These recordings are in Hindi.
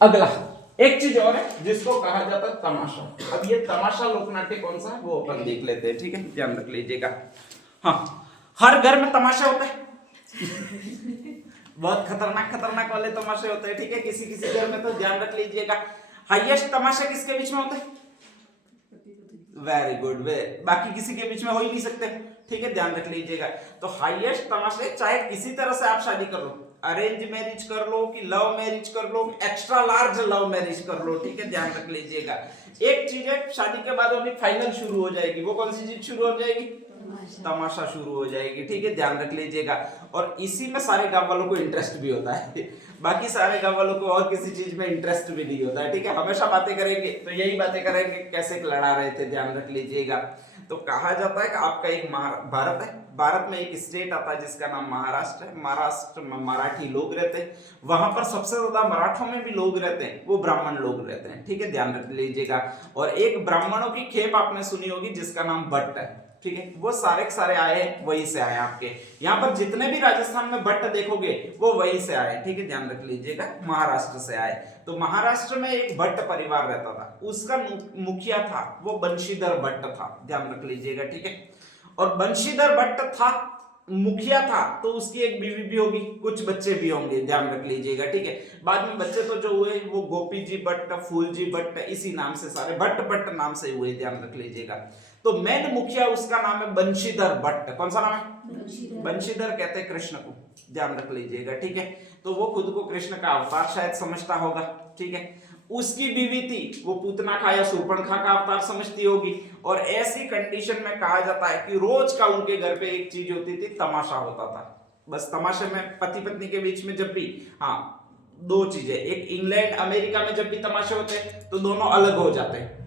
अगला एक चीज और है जिसको कहा जाता है तमाशा। अब ये तमाशा लोकनाट्य कौन सा है वो अपन देख लेते हैं, ठीक है, ध्यान रख लीजिएगा। हाँ, हर घर में तमाशा होता है बहुत खतरनाक खतरनाक वाले तमाशे होते हैं, ठीक है, किसी किसी घर में, तो ध्यान रख लीजिएगा। हाईएस्ट तमाशा किसके बीच में होता है? वेरी गुड, वे बाकी किसी के बीच में हो ही नहीं सकते, ठीक है, ध्यान रख लीजिएगा। तो हाईएस्ट तमाशे, चाहे किसी तरह से आप शादी कर लो, अरेंज मैरिज कर लो कि लव मैरिज कर लो, एक्स्ट्रा लार्ज लव मैरिज कर लो, ठीक है, ध्यान रख लीजिएगा। एक चीज है, शादी के बाद अभी फाइनल शुरू हो जाएगी, वो कौन सी चीज शुरू हो जाएगी? तमाशा शुरू हो जाएगी, ठीक है, ध्यान रख लीजिएगा। और इसी में सारे गांव वालों को इंटरेस्ट भी होता है बाकी सारे गांव वालों को और किसी चीज में इंटरेस्ट भी नहीं होता है, ठीक है, हमेशा बातें करेंगे तो यही बातें करेंगे, कैसे लड़ा रहे थे, ध्यान रख लीजिएगा। तो कहा जाता है कि आपका एक भारत है, भारत में एक स्टेट आता है जिसका नाम महाराष्ट्र है। महाराष्ट्र में मराठी लोग रहते हैं, वहां पर सबसे ज्यादा मराठों में भी लोग रहते हैं, वो ब्राह्मण लोग रहते हैं, ठीक है, ध्यान रख लीजिएगा। और एक ब्राह्मणों की खेप आपने सुनी होगी जिसका नाम भट्ट है, ठीक है, वो सारे के सारे आए हैं वहीं से आए। आपके यहाँ पर जितने भी राजस्थान में भट्ट देखोगे वो वहीं से आए, ठीक है, ध्यान रख लीजिएगा, महाराष्ट्र से आए। तो महाराष्ट्र में एक भट्ट परिवार रहता था, उसका मुखिया था वो बंशीधर भट्ट था, ध्यान रख लीजिएगा, ठीक है। और बंशीधर भट्ट था, मुखिया था, तो उसकी एक बीवी भी होगी, कुछ बच्चे भी होंगे, ध्यान रख लीजिएगा, ठीक है। बाद में बच्चे तो जो हुए वो गोपी जी भट्ट, फूल जी भट्ट, इसी नाम से सारे भट्ट भट्ट नाम से हुए, ध्यान रख लीजिएगा। तो मेन मुखिया उसका नाम है बंशीधर भट्ट। कौन सा नाम है? बंशीधर कहते हैं कृष्ण को, ध्यान रख लीजिएगा, ठीक है। तो वो खुद को कृष्ण का अवतार शायद समझता होगा, ठीक है। उसकी बीवी थी वो पूतना या शूर्पणखा का अवतार समझती होगी। और ऐसी कंडीशन में कहा जाता है कि रोज का उनके घर पे एक चीज होती थी, तमाशा होता था। बस तमाशे में पति पत्नी के बीच में जब भी, हाँ, दो चीजें, एक इंग्लैंड अमेरिका में जब भी तमाशे होते हैं तो दोनों अलग हो जाते हैं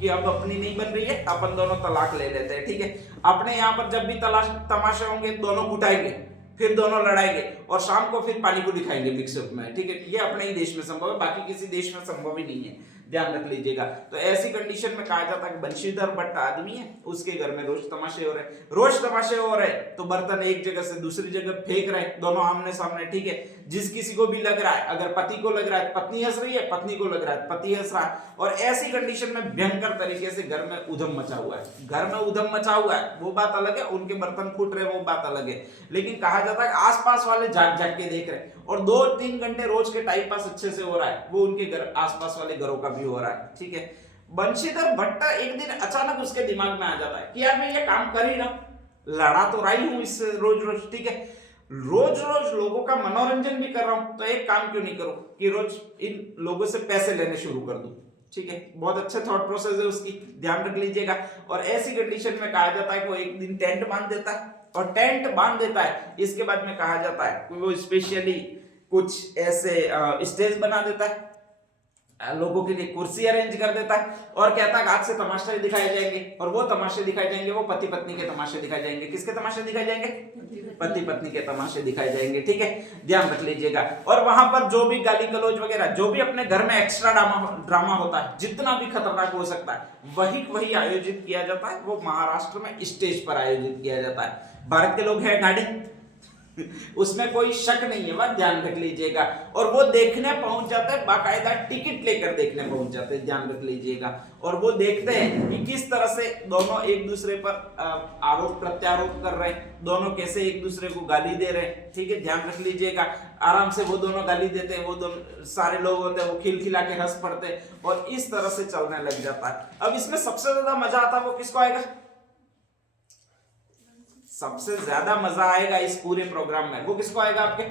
कि अब अपनी नहीं बन रही है, अपन दोनों तलाक ले लेते हैं, ठीक है। अपने यहाँ पर जब भी तमाशे होंगे दोनों कुटाएंगे, फिर दोनों लड़ाएंगे और शाम को फिर पानी पूरी खाएंगे मिक्सअप में, ठीक है। ये अपने ही देश में संभव है, बाकी किसी देश में संभव ही नहीं है, ध्यान रख लीजिएगा। तो ऐसी कंडीशन में कहा जाता है कि बंशीधर भट्ट आदमी है, उसके घर में रोज तमाशे हो रहे, रोज तमाशे हो रहे, तो बर्तन एक जगह से दूसरी जगह फेंक रहे, दोनों आमने सामने, ठीक है। जिस किसी को भी लग रहा है, अगर पति को लग रहा है पत्नी हंस रही है, पत्नी को लग रहा है पति हंस रहा है, और ऐसी कंडीशन में भयंकर तरीके से घर में उधम मचा हुआ है। घर में उधम मचा हुआ है वो बात अलग है, उनके बर्तन फूट रहे वो बात अलग है, लेकिन कहा जाता है आसपास वाले जाग जाग के देख रहे और 2-3 घंटे रोज के टाइम पास अच्छे से हो रहा है, वो उनके घर आसपास वाले घरों का भी हो रहा है, ठीक है। बंशीधर भट्ट एक दिन अचानक उसके दिमाग में आ जाता है कि यार मैं ये काम कर ही रहा हूं, लड़ा तो रही हूं इससे रोज रोज, ठीक है, रोज रोज लोगों का मनोरंजन भी कर रहा हूं, तो एक काम क्यों नहीं करूं कि रोज इन लोगों से पैसे लेने शुरू कर दूं, ठीक है। बहुत अच्छा थॉट प्रोसेस है उसकी, ध्यान रख लीजिएगा। और ऐसी कंडीशन में कहा जाता है कि वो एक दिन टेंट बांध देता है, और टेंट बांध देता है, इसके बाद में कहा जाता है कि वो स्पेशली कुछ ऐसे स्टेज बना देता है, लोगों के लिए कुर्सी अरेंज कर देता है और कहता है आज से तमाशे दिखाए जाएंगे। और वो तमाशे दिखाए जाएंगे, वो पति पत्नी के तमाशे दिखाए जाएंगे। किसके तमाशे दिखाए जाएंगे? पति पत्नी के तमाशे दिखाए जाएंगे, ठीक है, ध्यान रख लीजिएगा। और वहां पर जो भी गाली गलौज वगैरह, जो भी अपने घर में एक्स्ट्रा ड्रामा होता है, जितना भी खतरनाक हो सकता है, वही आयोजित किया जाता है। वो महाराष्ट्र में स्टेज पर आयोजित किया जाता है। भारत के लोग हैं गाड़ी उसमें कोई शक नहीं है, बात ध्यान रख लीजिएगा। और वो देखने पहुंच जाते हैं, बाकायदा टिकट लेकर देखने पहुंच जाते हैं, ध्यान रख लीजिएगा। और वो देखते हैं कि किस तरह से दोनों एक दूसरे पर आरोप प्रत्यारोप कर रहे हैं, दोनों कैसे एक दूसरे को गाली दे रहे हैं, ठीक है, ध्यान रख लीजिएगा। आराम से वो दोनों गाली देते हैं, वो दोनों सारे लोग होते हैं वो खिलखिला के हंस पड़ते हैं, और इस तरह से चलने लग जाता है। अब इसमें सबसे ज्यादा मजा आता है वो किसको आएगा? सबसे ज्यादा मजा आएगा इस पूरे प्रोग्राम में, वो किसको आएगा? आपके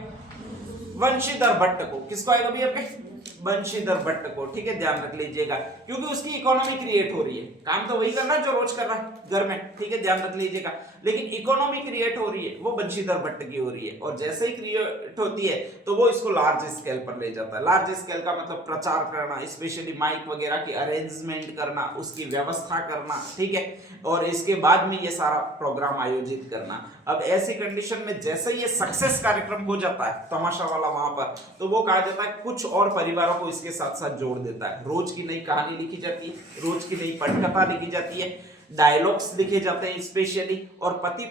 बंशीधर भट्ट को। किसको आएगा भैया? आपके बंशीधर भट्ट को, ठीक है, ध्यान रख लीजिएगा, क्योंकि उसकी इकोनॉमी क्रिएट हो रही है। काम तो वही करना है जो रोज कर रहा है घर में, ठीक है, ध्यान रख लीजिएगा, लेकिन इकोनॉमी क्रिएट हो रही है वो बंशीधर भट्ट की हो रही है। और जैसे ही क्रिएट होती है तो वो इसको लार्ज स्केल पर ले जाता है। लार्ज स्केल का मतलब प्रचार करना, स्पेशली माइक वगैरह की अरेंजमेंट करना, उसकी व्यवस्था करना, ठीक है, और इसके बाद में ये सारा प्रोग्राम आयोजित करना। अब ऐसी कंडीशन में जैसे ये सक्सेस कार्यक्रम हो जाता है तमाशा वाला वहां पर, तो वो कहा जाता है कुछ और परिवारों को इसके साथ साथ जोड़ देता है। रोज की नई कहानी लिखी जाती है, रोज की नई पटकथा लिखी जाती है, डायलॉग्स लिखे जाते हैं स्पेशली, और पति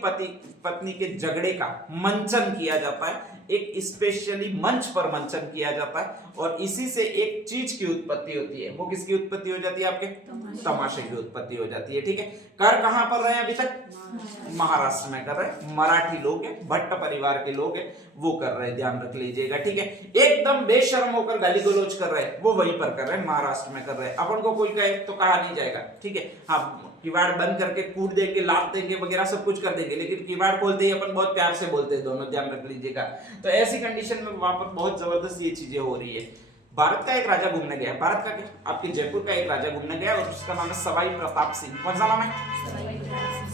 पत्नी के झगड़े का मंचन किया जाता है। एक स्पेशली मंच पर मंचन किया जाता है और इसी से एक चीज की उत्पत्ति होती है। वो किसकी उत्पत्ति हो जाती है? आपके तमाशे की उत्पत्ति हो जाती है। ठीक है, कर कहां पर रहे हैं अभी तक? महाराष्ट्र में कर रहे हैं, मराठी लोग हैं, भट्ट परिवार के लोग हैं, वो कर रहे हैं, ध्यान रख लीजिएगा। ठीक है, एकदम बेशर्म होकर गाली गलौज कर रहे हैं, वो वहीं पर कर रहे हैं, महाराष्ट्र में कर रहे हैं। अपन को कोई कहे तो कहा नहीं जाएगा। ठीक है, हाँ किवाड़ बंद करके कूट देंगे, लात देंगे वगैरह सब कुछ कर देंगे, लेकिन किवाड़ खोलते ही अपन बहुत प्यार से बोलते हैं दोनों, ध्यान रख लीजिएगा। तो ऐसी कंडीशन में वहां पर बहुत जबरदस्त ये चीजें हो रही है। भारत का एक राजा घूमने गया, भारत का क्या, आपके जयपुर का एक राजा घूमने गया और उसका नाम है सवाई प्रताप सिंह। कौन सा नाम है?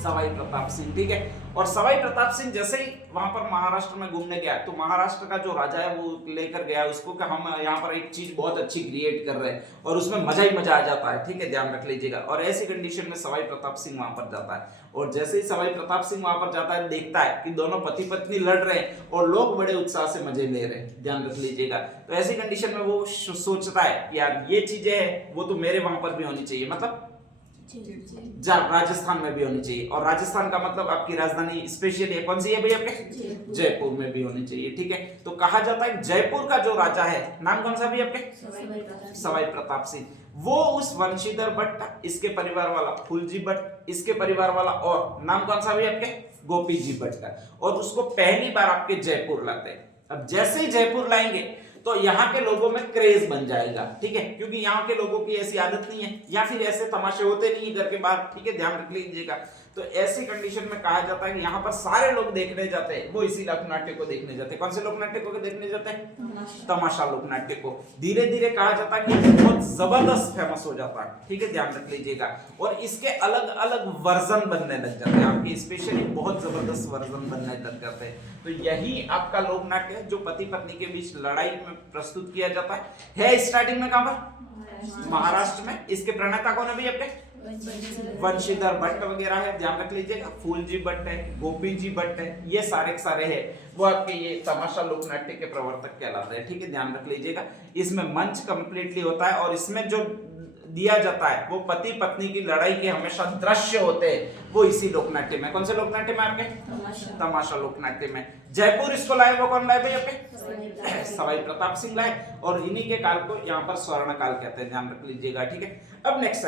सवाई प्रताप सिंह। ठीक है, और सवाई प्रताप सिंह जैसे ही वहां पर महाराष्ट्र में घूमने गया तो महाराष्ट्र का जो राजा है वो लेकर गया उसको कि हम यहाँ पर एक चीज बहुत अच्छी क्रिएट कर रहे हैं और उसमें मजा ही मजा आ जाता है। ठीक है, ध्यान रख लीजिएगा। और ऐसी कंडीशन में सवाई प्रताप सिंह वहां पर जाता है और जैसे ही सवाई प्रताप सिंह वहां पर जाता है, देखता है कि दोनों पति पत्नी लड़ रहे हैं और लोग बड़े उत्साह से मजे ले रहे हैं, ध्यान रख लीजिएगा। तो ऐसी कंडीशन में वो सोचता है कि यार ये चीजें हैं वो तो मेरे वहां पर भी होनी चाहिए, मतलब राजस्थान में भी होनी चाहिए। और राजस्थान का मतलब आपकी राजधानी स्पेशली कौन सी है भैया? आपके जयपुर में भी होनी चाहिए। ठीक है, तो कहा जाता है जयपुर का जो राजा है, नाम कौन सा भी आपके? सवाई प्रताप सिंह। वो उस वंशीधर भट्ट, इसके परिवार वाला फूलजी भट्ट, इसके परिवार वाला और नाम कौन सा भी आपके? गोपी जी भट्ट का, और उसको पहली बार आपके जयपुर लाते हैं। अब जैसे ही जयपुर लाएंगे तो यहाँ के लोगों में क्रेज बन जाएगा। ठीक है, क्योंकि यहाँ के लोगों की ऐसी आदत नहीं है या फिर ऐसे तमाशे होते नहीं है घर के बाहर। ठीक है, ध्यान रख लीजिएगा। तो ऐसी कंडीशन में कहा जाता है कि यहाँ पर सारे लोग देखने जाते हैं, वो इसी लोकनाट्य को देखने जाते हैं। कौन से लोकनाट्य को देखने जाते हैं? तमाशा लोकनाट्य को। धीरे धीरे कहा जाता है कि बहुत जबरदस्त फेमस हो जाता है। ठीक है, ध्यान रख लीजिएगा। और इसके अलग अलग वर्जन बनने लग जाते हैं, आपके स्पेशली बहुत जबरदस्त वर्जन बनने लग जाते हैं। तो यही आपका लोकनाट्य है जो पति पत्नी के बीच लड़ाई में प्रस्तुत किया जाता है स्टार्टिंग में कहां पर? महाराष्ट्र में। इसके प्रणेता कौन है भी आपके? वंशीधर भट्ट वगैरह है, ध्यान रख लीजिएगा। फूलजी भट्ट है, गोपी जी भट्ट है, ये सारे के सारे हैं वो आपके ये तमाशा लोकनाट्य के प्रवर्तक कहलाते हैं। ठीक है, ध्यान रख लीजिएगा। इसमें मंच कंप्लीटली होता है और इसमें जो दिया जाता है वो पति पत्नी की लड़ाई के हमेशा दृश्य होते हैं, वो इसी लोकनाट्य में। कौन से लोकनाट्य में आपके? तमाशा लोकनाट्य में। जयपुर इसको लाए वो कौन लाए भाई आपके? सवाई प्रताप सिंह लाए और इन्हीं के काल को यहाँ पर स्वर्ण काल कहते हैं, ध्यान रख लीजिएगा। ठीक है, अब नेक्स्ट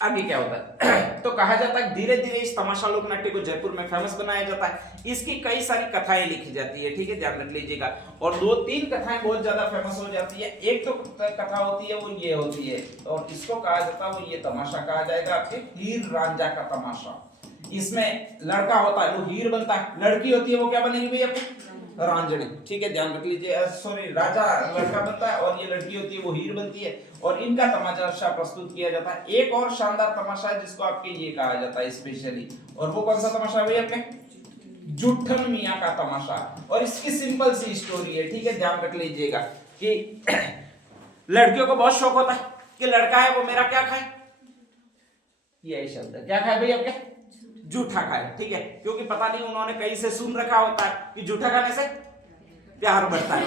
आगे क्या होता है? तो कहा जाता है धीरे धीरे इस तमाशा लोकनाट्य को जयपुर में फेमस बनाया जाता है। इसकी कई सारी कथाएं लिखी जाती है। ठीक है, ध्यान रख लीजिएगा। और 2-3 कथाएं बहुत ज्यादा फेमस हो जाती है। एक तो कथा होती है वो ये होती है और इसको कहा जाता है वो ये तमाशा कहा जाएगा आपके हीर रांझा का तमाशा। इसमें लड़का होता है वो हीर बनता है, लड़की होती है वो क्या बनेगी भैया? रांझणी। ठीक है, ध्यान रख लीजिए। सॉरी, राजा लड़का बनता है और ये लड़की होती है वो हीर बनती है और इनका तमाशा प्रस्तुत किया जाता है। एक और शानदार तमाशा है जिसको आपके ये कहा जाता है स्पेशली, और वो कौन सा तमाशा है आपके? जुट्ठन मियां का तमाशा। और इसकी सिंपल सी स्टोरी है। ठीक है, ध्यान रख लीजिएगा कि लड़कियों को बहुत शौक होता है कि लड़का है वो मेरा क्या खाए, यही शब्द है, क्या खाए भाई आपके? जूठा खाए। ठीक है, क्योंकि पता नहीं उन्होंने कहीं से सुन रखा होता है कि जूठा खाने से प्यार बढ़ता है।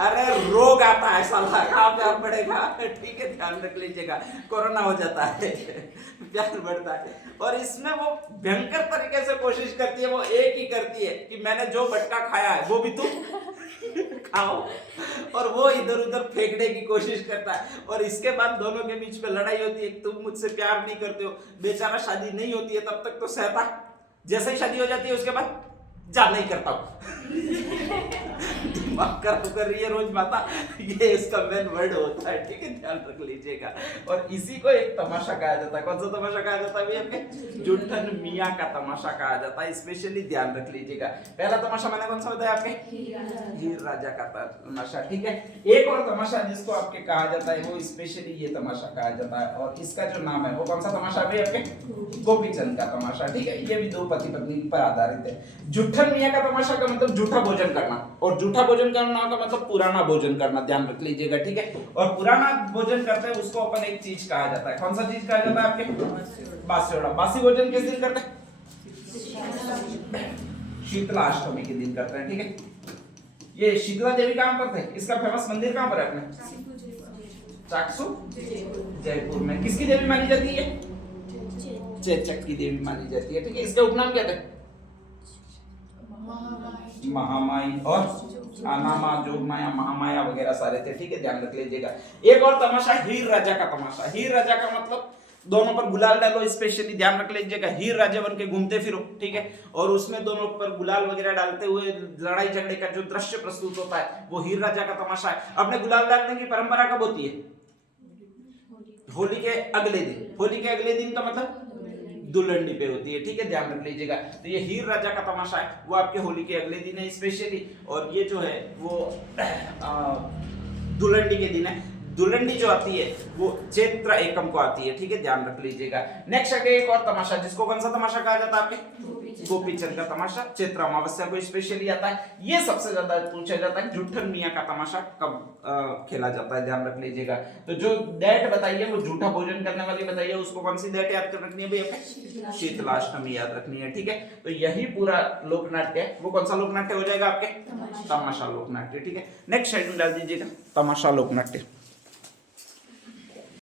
अरे रोग आता है साला, कहाँ प्यार बढ़ेगा? ठीक है, ध्यान रख लीजिएगा। कोरोना हो जाता है, प्यार बढ़ता है। और इसमें वो भयंकर तरीके से कोशिश करती है, वो एक ही करती है कि मैंने जो बटका खाया है वो भी तुम खाओ, और वो इधर उधर फेंकने की कोशिश करता है। और इसके बाद दोनों के बीच में लड़ाई होती है, तुम मुझसे प्यार नहीं करते हो। बेचारा शादी नहीं होती है तब तक तो सहता, जैसे ही शादी हो जाती है उसके बाद जा नहीं करता हूं। दिमाग खराब कर रही है रोज माता, ये इसका मेन वर्ड होता है। ठीक है, ध्यान रख लीजिएगा। और इसी को एक तमाशा कहा जाता है। कौन सा तमाशा कहा जाता है आपके? जुट्ठन मियां का तमाशा कहा जाता है। स्पेशली ध्यान रख लीजिएगा। पहला तमाशा मैंने कौन सा बताया आपके? हीर राजा का तमाशा। ठीक है, एक और तमाशा जिसको आपके कहा जाता है वो स्पेशली ये तमाशा कहा जाता है और इसका जो नाम है वो कौन सा तमाशा है आपके? गोपीचंद का तमाशा। ठीक है, ये भी दो पति पत्नी पर आधारित है। जुट्ठन मियां का तमाशा का मतलब जूठा भोजन करना, और जूठा भोजन करना का मतलब पुराना भोजन करना, ध्यान रख लीजिएगा। ठीक है, और पुराना भोजन करते हैं उसको अपन एक चीज कहा जाता है। कौन सा चीज कहा जाता है आपके? बास्योड़ा। बासी भोजन किस दिन करते हैं? शीतला अष्टमी के दिन करते हैं। ठीक है, ये शीतला देवी कहां पर थे? इसका फेमस मंदिर कहां पर है अपने? चाकसू जयपुर में। किसकी देवी मानी जाती है? चेचक की देवी मानी जाती है। ठीक है, इसका उपनाम क्या था? महामाई और अनामा, जोगमाया, महामाया वगैरह सारे थे, ठीक है, ध्यान रख लीजिएगा। एक और तमाशा हीर राजा का तमाशा। हीर राजा का मतलब दोनों पर गुलाल डालो, स्पेशली ध्यान रख लीजिएगा, हीर राजा बन के घूमते फिरो, ठीक है, और उसमें दोनों पर गुलाल वगैरह डालते हुए लड़ाई झगड़े का जो दृश्य प्रस्तुत होता है वो हीर राजा का तमाशा है। अपने गुलाल डालने की परंपरा कब होती है? होली के अगले दिन। होली के अगले दिन का मतलब दुल्हनी पे होती है, ठीक है, ध्यान रख लीजिएगा। तो ये हीर राजा का तमाशा है वो आपके होली के अगले दिन है स्पेशली, और ये जो है वो दुल्हनी के दिन है। दुल्हनी जो आती है वो चैत्र एकम को आती है, ठीक है, ध्यान रख लीजिएगा। नेक्स्ट आगे एक और तमाशा, जिसको कौन सा तमाशा कहा जाता है आपके? गोपीचंद का तमाशा, चैत्र अमावस्या को स्पेशली आता है। ये सबसे ज्यादा पूछा जाता है जुठन मियां का तमाशा कब खेला जाता है, ध्यान रख लीजिएगा। तो जो डेट बताइए वो झूठा भोजन करने वाली बताइए, उसको कौन सी डेट याद कर रखनी है भैया? शीतलाष्टमी याद रखनी है, ठीक है। तो यही पूरा लोकनाट्य है, वो कौन सा लोकनाट्य हो जाएगा आपके? तमाशा लोकनाट्य, ठीक है। नेक्स्ट साइड में डाल दीजिएगा तमाशा लोकनाट्य।